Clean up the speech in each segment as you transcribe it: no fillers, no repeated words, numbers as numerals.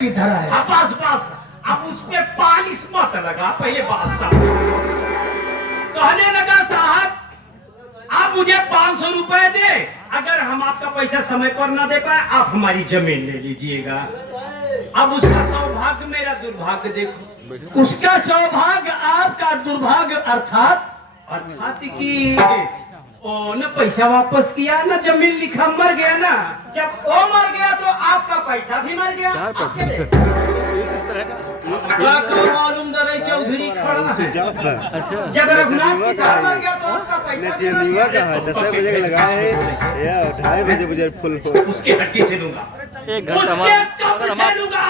धरा है। बस बस, अब उस पे पालिश मत लगा, पहले बात साहब। कहने लगा साहब आप मुझे 500 रुपए दे, अगर हम आपका पैसा समय पर ना दे पाए आप हमारी जमीन ले लीजिएगा। अब उसका सौभाग्य मेरा दुर्भाग्य देखो। उसका सौभाग्य आपका दुर्भाग्य अर्थात कि ओ न पैसा वापस किया न जमीन लिखा, मर गया ना। जब वो मर गया तो आपका पैसा भी मर गया। मालूम दरे चौधरी खड़ा है। जब रघुनाथ की साहब मर गया तो आपका पैसा भी मर गया। 10 बजे लगा है या 2:30 बजे फुल हो। उसके हड्डी से लूंगा, उसके कब्र से लूंगा।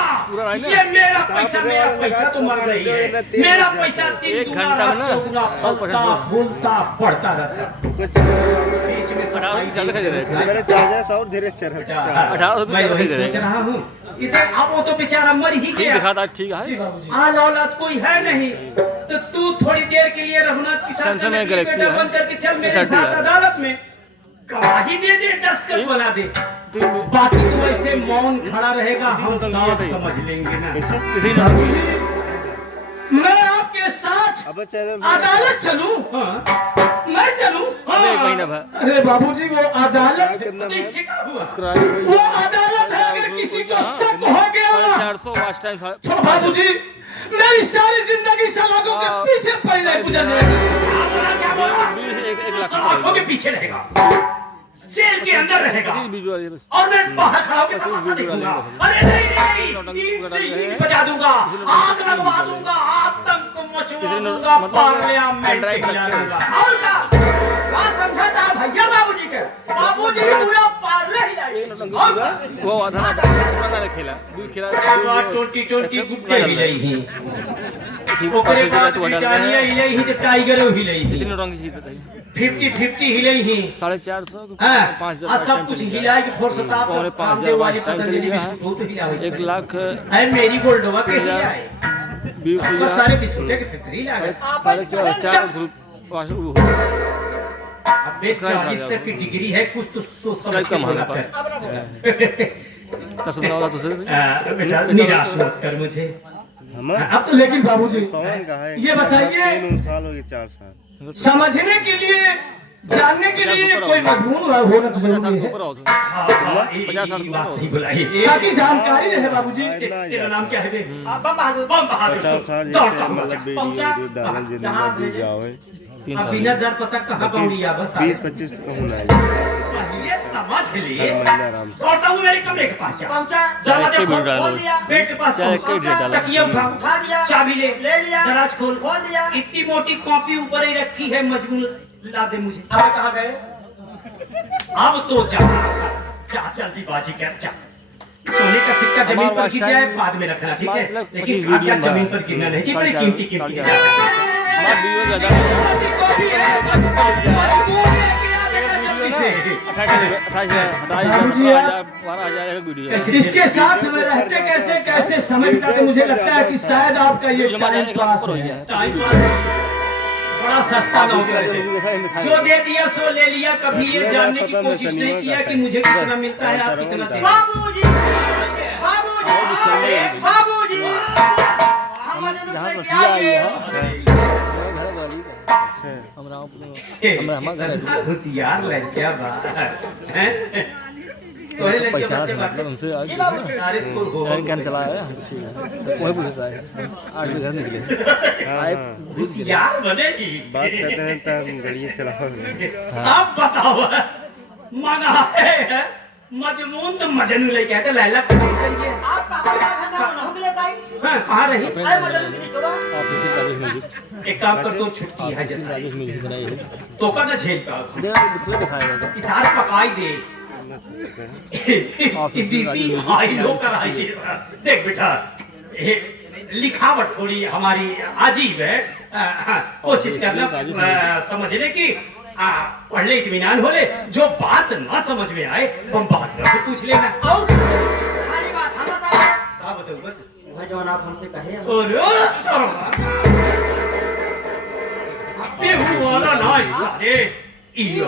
ये मेरा पैसा तो मर गई है। मेरा पैसा 3 गुना फलता फूलता बढ़ता रहता। बीच में मेरे चार्जर और धीरे चल रहा है। 18 सोच रहा हूँ इधर। अब वो तो बेचारा मर ही गया, दिखाता ठीक है। आल औलाद कोई है नहीं, तो तू थोड़ी देर के लिए रघुनाथ के साथ बन करके चल मेरे साथ अदालत में, गवाही दे दे, दस्तखत बना दे। बाकी तू ऐसे मौन खड़ा रहेगा, हम साफ समझ लेंगे ना। मैं आपके साथ अब चलो अदालत चलूं? हाँ। मैं चलूं? हाँ। अरे बाबूजी वो अदालत इससे क्या हुआ? वो अदालत है। अगर किसी को शक हो गया 400 टाइम तो बाबूजी मेरी सारी जिंदगी सलाखों के पीछे पड़े गुजर बोला क्या बोला? 1 लाख आंखों के पीछे रहेगा, जेल के अंदर रहेगा, और मैं बाहर खड़ा होकर तमाशा देखूंगा। अरे नहीं, ईंट से ईंट बजा दूंगा, आग लगवा दूंगा, आतंक मचवा दूंगा, पार्लियामेंट हिला दूंगा। और क्या बात समझा था भैया बाबूजी के? बाबूजी ने पूरा पार्ले हिलाया। वो आधा ना खेला बात 20 गुप्ते हिलाई ही, ओकरे बाद ब्रिटानिया हिलाई ही, तो टाइगर हिलाई ही, कितने रंग की थी 50-50 हिलाई ही। 450 हाँ, 5000 सब कुछ हिलाए के फोर्स था। और 5000 वाली टाइम चली गया है। 1 लाख है मेरी गोल्डवा के हिलाए 20 बस सारे बिस्कुट के फैक्ट्री ला गए। 450 अब देश 40 तक की डिग्री है, कुछ तो सोच समझ के बोला कर। कसम बनाओ तो बेटा निराश मत कर मुझे। अब तो लेकिन बाबूजी पवन का है। ये बताइए 3 साल हो गए, 4 साल समझने के लिए जानने के लिए कोई मजबूर होना तो जरूरी है, सही बुलाइए ताकि जानकारी रहे बाबूजी। तेरा नाम क्या है बे? बम बहादुर। बम बहादुर। 50 साल जैसे मतलब वीडियो डालने जिंदा दी जाओ। अब बिना दर पता कहाँ पहुंचिया? बस 20-25 का होना है। ये समझ लिए। हर महीने आराम से छोटा हूँ मेरे कमरे के पास जा। पहुंचा, दरवाजा खोल दिया, बेड के पास तकिया उठा दिया, चाबी ले लिया, दराज खोल दिया। इतनी मोटी कॉपी ऊपर ही रखी है, मजमून ला दे मुझे। अब कहाँ गए? अब तो जा जल्दीबाजी कर जा। सोने का सिक्का जमीन पर गिर जाए बाद में रखना, ठीक है? लेकिन आज्ञा जमीन पर गिरना नहीं चाहिए, बड़ी कीमती इसके साथ में रहते कैसे कैसे समय बिताते, मुझे लगता है कि शायद आपका ये टाइम पास है। बड़ा सस्ता नौकर है, जो दे दिया सो ले लिया। कभी ये जानने की कोशिश नहीं किया कि मुझे कितना मिलता है, आप कितना दे। बाबूजी, बाबूजी, बाबूजी, होशियार लड़का बा। पैसा मतलब हमसे आज कैन चला है, वही पूछता है 8 बजे घर निकले होशियार बनेगी। बात करते हैं तब गाड़ी चलाओ। आप बताओ मना है मजमून तो मजनू लेके आते लैला करिए। आप कहाँ हो गया ताई? हाँ, कहाँ रही? अरे मजनू की नहीं छोड़ा। एक काम कर, तो छुट्टी है जैसा बनाई है तो का ना झेल का दिखाएगा इशार पकाई दे। बीपी हाई लो कराई दे। देख बेटा, लिखावट थोड़ी हमारी अजीब है, कोशिश करना समझने की। पढ़ले इत्मीनान हो ले, जो बात ना समझ में आए हम बात से पूछ लेना। सारी बात हम बताएं। क्या बताऊँ? वह जवान आप हमसे कहे वाला ना सारे ठीक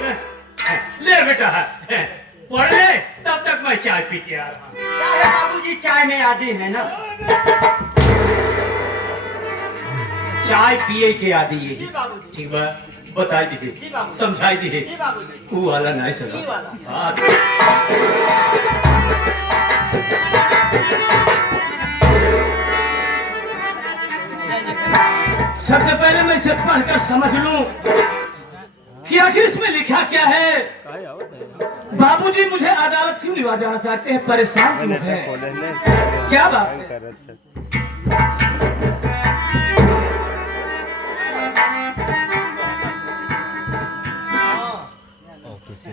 है। ले बेटा पढ़ ले, तब तक मैं चाय पी के आ रहा हूँ। क्या है बाबूजी, चाय में आदि है ना? चाय पिए के आदि ये जी बाबूजी। ठीक है, बताई जी दीजिए, बाबूजी। समझाई जी दीजिए। बाबूजी। वो वाला नहीं जी सका। वाला। हाँ, सबसे पहले मैं इसे पढ़कर समझ लूं कि आखिर इसमें लिखा क्या है। काय आवत नाही बाबूजी मुझे अदालत क्यों लिवा जाना चाहते हैं, परेशान क्यों हैं? क्या बात है?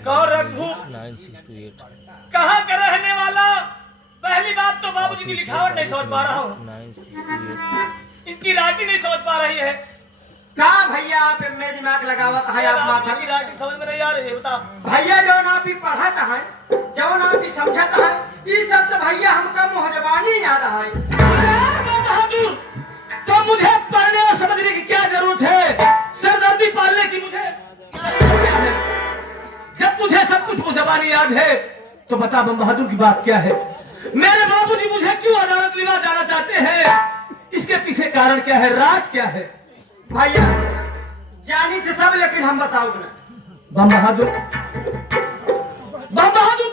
कौन रघु 968 कहाँ का रहने वाला? पहली बात तो बाबूजी की लिखावट नहीं समझ पा रहा हूँ, 968 इनकी राइटिंग नहीं समझ पा रही है। कहा भैया आप में दिमाग लगावत है आप माथा की राइटिंग समझ में नहीं आ रही है, बताओ। भैया जौन आप ही पढ़त है जौन आप ही समझत है ये सब तो भैया हमका मोहजबानी याद है। बहादुर, तो मुझे पढ़ने और समझने की क्या जरूरत है? सरदर्दी पालने की मुझे क्या है? जब तुझे सब कुछ मुझबानी याद है तो बता बम बहादुर की बात क्या है? मेरे बाबूजी मुझे क्यों अदालत लिवा जाना चाहते हैं? इसके पीछे कारण क्या है, राज क्या है? भैया जानी थे सब लेकिन हम बताओगे ना। बम बहादुर,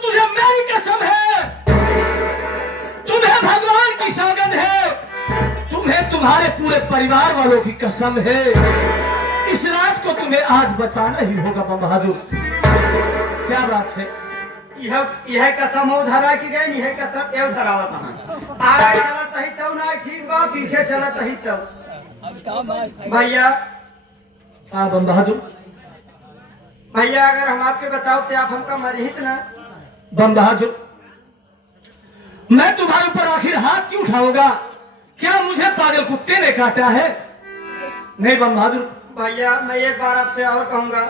तुझे मेरी कसम है, तुम्हें भगवान की सौगंध है, तुम्हें तुम्हारे पूरे परिवार वालों की कसम है, इस राज को तुम्हें आज बताना ही होगा बम बहादुर। क्या बात है? यह कसम हो धरा की गई, यह कसम एव धरावत है। आगे चलत ही तब ना ठीक बा, पीछे चलत ही तब। भैया हाँ बम बहादुर। भैया अगर हम आपके बताओ तो आप हमका मरहित ना। बम बहादुर, मैं तुम्हारे ऊपर आखिर हाथ क्यों उठाऊंगा? क्या मुझे पागल कुत्ते ने काटा है? नहीं बम बहादुर। भैया मैं एक बार आपसे और कहूंगा,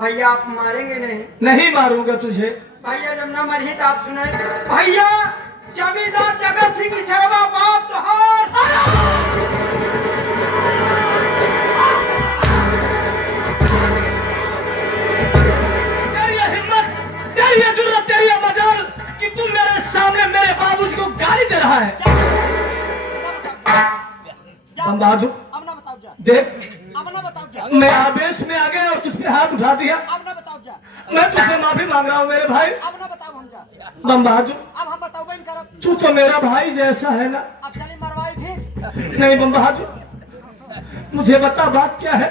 भैया आप मारेंगे नहीं? नहीं मारूंगा तुझे। भैया जब ना मरहित आप सुने। भैया जमींदार जगत सिंह सरवा बाप तोहार। तेरी ये हिम्मत, तेरी ये जुर्रत, तेरी ये मजाल कि तुम मेरे सामने मेरे बाबूजी को गाली दे रहा है। बम बहादुर अब ना बताओ जा, देख, अब ना बताओ जा, मैं आवेश में आ गया और तुझने हाथ उठा दिया। अब ना बताओ जा, मैं तुझसे माफी मांग रहा हूँ मेरे भाई। अब ना बताओ हम जा, बम बहादुर, अब हम बताओ बहन करब, तू तो मेरा भाई जैसा है ना। अब चली मरवाई फिर। नहीं बम बहादुर, मुझे बता बात क्या है?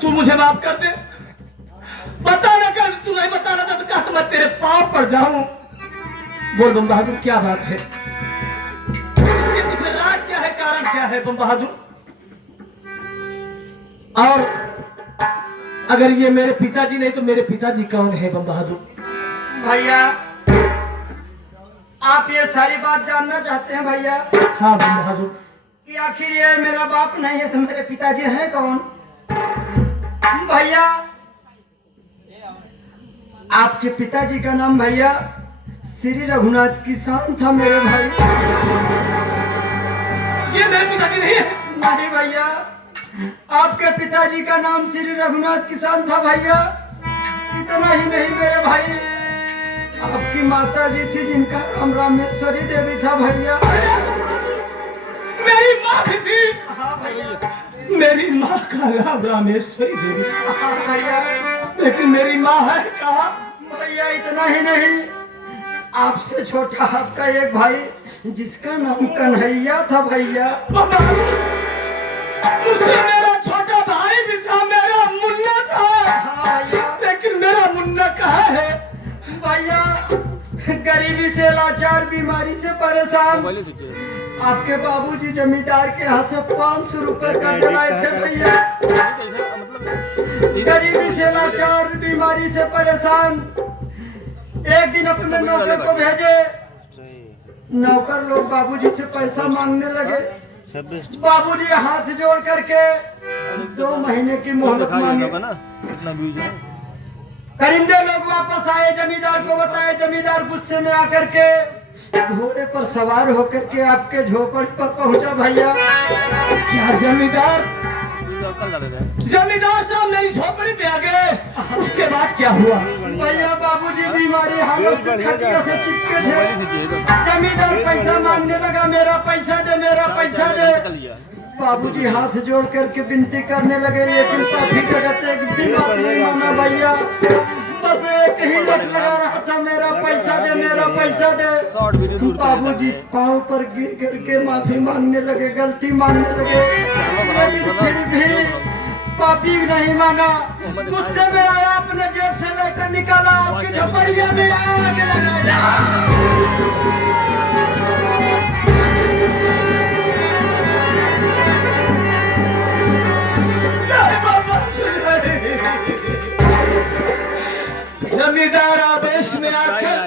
तू मुझे माफ कर दे। बता ना कर, तू नहीं बता रहा था तो कहा मैं तेरे पाँव पड़ जाऊं। बोल बम बहादुर क्या बात है? इसके पीछे राज क्या है, कारण क्या है बम बहादुर? और अगर ये मेरे पिताजी नहीं तो मेरे पिताजी कौन है बम बहादुर? भैया आप ये सारी बात जानना चाहते हैं भैया हाँ बम बहादुर। कि आखिर ये मेरा बाप नहीं है तो मेरे पिताजी हैं कौन? भैया आपके पिताजी का नाम भैया श्री रघुनाथ किसान था मेरे भाई। ये मेरे पिताजी नहीं है। नहीं भैया, आपके पिताजी का नाम श्री रघुनाथ किसान था भैया। इतना ही नहीं मेरे भाई, आपकी माता जी थी जिनका नाम रामेश्वरी देवी था भैया। मेरी माँ भी थी। हाँ भैया। मेरी माँ का नाम रामेश्वरी देवी था। हाँ भैया। लेकिन मेरी माँ है कहाँ? भैया इतना ही नहीं, आपसे छोटा आपका एक भाई जिसका नाम कन्हैया था भैया। मुझसे मेरा छोटा भाई भी था, मेरा मुन्ना था। हाँ भैया। लेकिन मेरा मुन्ना कहाँ है? भैया गरीबी से लाचार, बीमारी से परेशान, आपके बाबूजी जमींदार के यहाँ से 500 रुपए कर्ज लाए थे भैया। गरीबी से लाचार, बीमारी से परेशान, एक दिन अपने नौकर को भेजे। नौकर लोग बाबूजी से पैसा मांगने लगे। बाबूजी हाथ जोड़ करके 2 महीने की मोहलत मांगे। करिंदे लोग वापस आए, जमींदार को बताए। जमींदार गुस्से में आकर के घोड़े पर सवार होकर के आपके झोपड़ी पर पहुंचा भैया। क्या जमींदार? कल डाले थे। जमींदार साहब मेरी झोपड़ी पे आ गए। उसके बाद क्या हुआ? भैया बाबूजी बीमारी हालत से खटिया से चिपके थे। मोबाइल से चाहिए तो जमींदार पैसा मांगने लगा, मेरा पैसा दे, मेरा पैसा दे। कर लिया। बाबूजी हाथ जोड़ करके विनती करने लगे, लेकिन काफी जगह एक भी बात नहीं माना भैया। बस एक ही लट लगा रहा था, मेरा पैसा दे, मेरा पैसा दे। शॉर्ट वीडियो दूर बाबूजी पाँव पर गिर गिर के माफी मांगने लगे, गलती मांगने लगे, लेकिन फिर भी पापी नहीं माना। गुस्से में आया, अपने जेब से लेकर निकाला, आपकी झोपड़िया में आग लगाया। जमींदार आदेश में आकर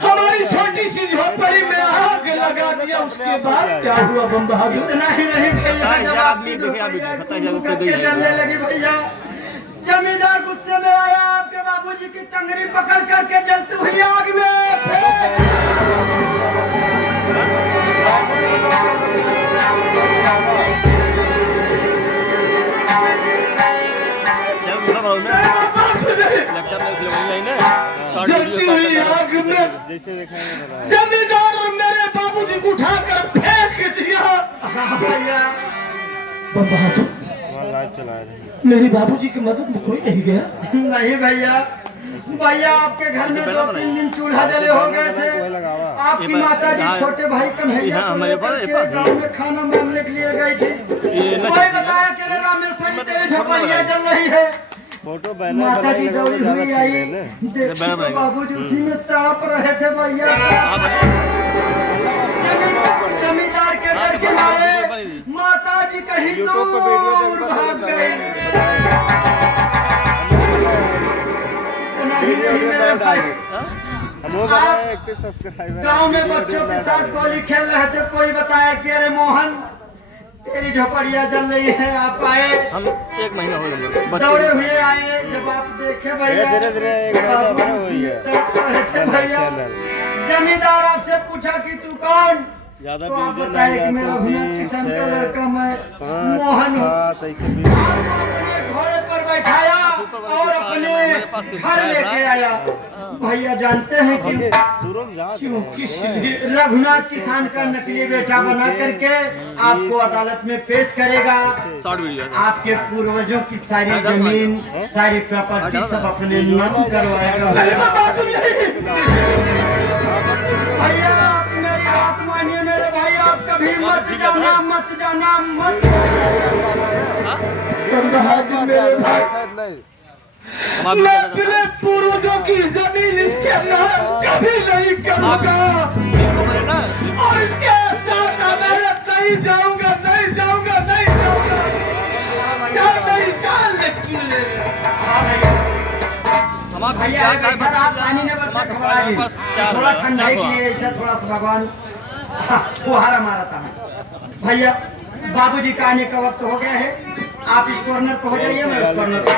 हमारी छोटी सी झोपड़ी में आग लगा दिया। उसके बाद क्या हुआ बम बहादुर? इतना ही नहीं भैया, जब आपकी झोपड़िया जलने लगी भैया, जमींदार गुस्से में आया, आपके बाबूजी की टंगरी पकड़ करके जलती हुई आग में लैपटॉप में वही ना शॉर्ट जलती हुई आग में जैसे दिखाएंगे जमींदार मेरे बाबूजी को उठाकर फेंक दिया। भैया। बम बहादुर, लाइव चला रहे हैं। मेरी बाबूजी की मदद में कोई नहीं गया? नहीं भैया, भैया आपके घर में 2-3 दिन चूल्हा जले हो गए थे। आपकी माता जी छोटे भाई कन्हैया को लेकर के गाँव में खाना मांगने के लिए गई थी। कोई बताया तेरे रामेश्वरी तेरी झोपड़िया जल रही है। फोटो माता जी दौड़ी हुई आई, देखी तो बाबूजी उसी में तड़प रहे थे भैया। जमींदार के डर के मारे माता जी कहीं दूर भाग गई। गाँव में बच्चों के साथ गोली खेल रहे थे, कोई बताया कि अरे मोहन तेरी झोपड़िया जल रही है, आप आए। हम 1 महीना हो गया दौड़े हुए आए, जब आप देखे भैया भैया जमींदार आपसे पूछा कि तू कौन? ज्यादा तो आप बताए कि मैं रघुनाथ किसान का लड़का, मैं मोहन हूँ। अपने घोड़े पर बैठाया और अपने घर लेके आया। भैया जानते हैं कि क्यों, किस लिए? रघुनाथ किसान का नकली बेटा बना करके आपको अदालत में पेश करेगा। शॉर्ट वीडियो आपके पूर्वजों की सारी जमीन, सारी प्रॉपर्टी सब अपने नाम करवाएगा। भैया आप मेरी बात मानिए मेरे भाई, आप कभी मत जाना, मत जाना, मत मेरे भाई। मैं अपने पूर्वजों की जमीन इसके अंदर कभी नहीं करूँगा और इसके साथ अदालत नहीं जाऊँगा, नहीं जाऊँगा, नहीं जाऊँगा। चाहे मेरी जान लेकिन भैया पानी ने बरसा थोड़ा ठंडाई के लिए ऐसा थोड़ा सा भगवान फुहारा मारा था। भैया बाबूजी का आने का वक्त हो गया है, आप इस कॉर्नर पर हो जाइए, मैं उस कॉर्नर पर।